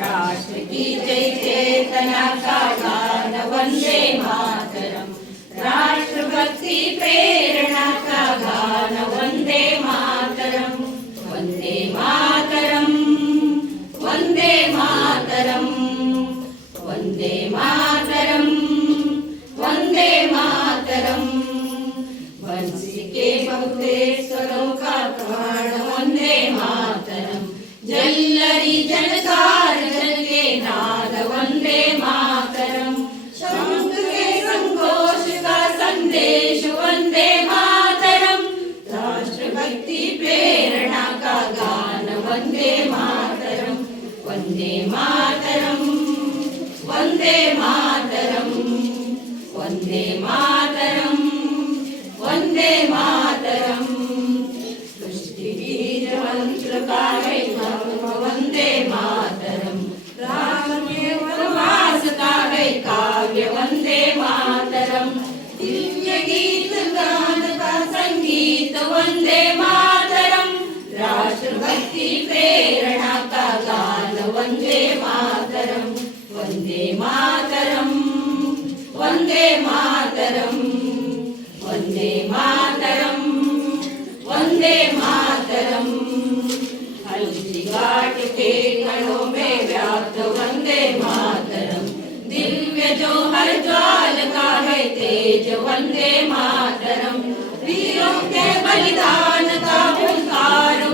राष्ट्रगी जय चेतना का वन्दे राष्ट्री चैचेतनका गाने का स्वरो वन्दे मातरम्। जल्लरि जनकार राष्ट्रभक्ति प्रेरणा का गान वंदे मातरम। वंदे मातरम। वंदे मातरम। वंदे मातरम। वंदे मातरम। सृष्टिवीर संगीत वंदे मातरम। राष्ट्रभक्ति प्रेरणा का गान वंदे मातरम। वंदे मातरम वंदे मातरम वंदे मातरम वंदे मातरम। हल्दी घाट के कणों में व्याप्त वंदे मातरम। जो हर ज्वाल का है तेज वंदे मातरम। वीरों के बलिदान का हुंकार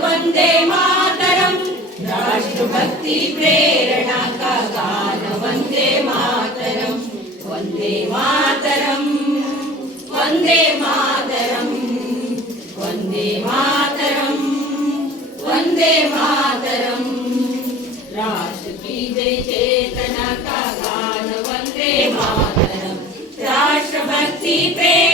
का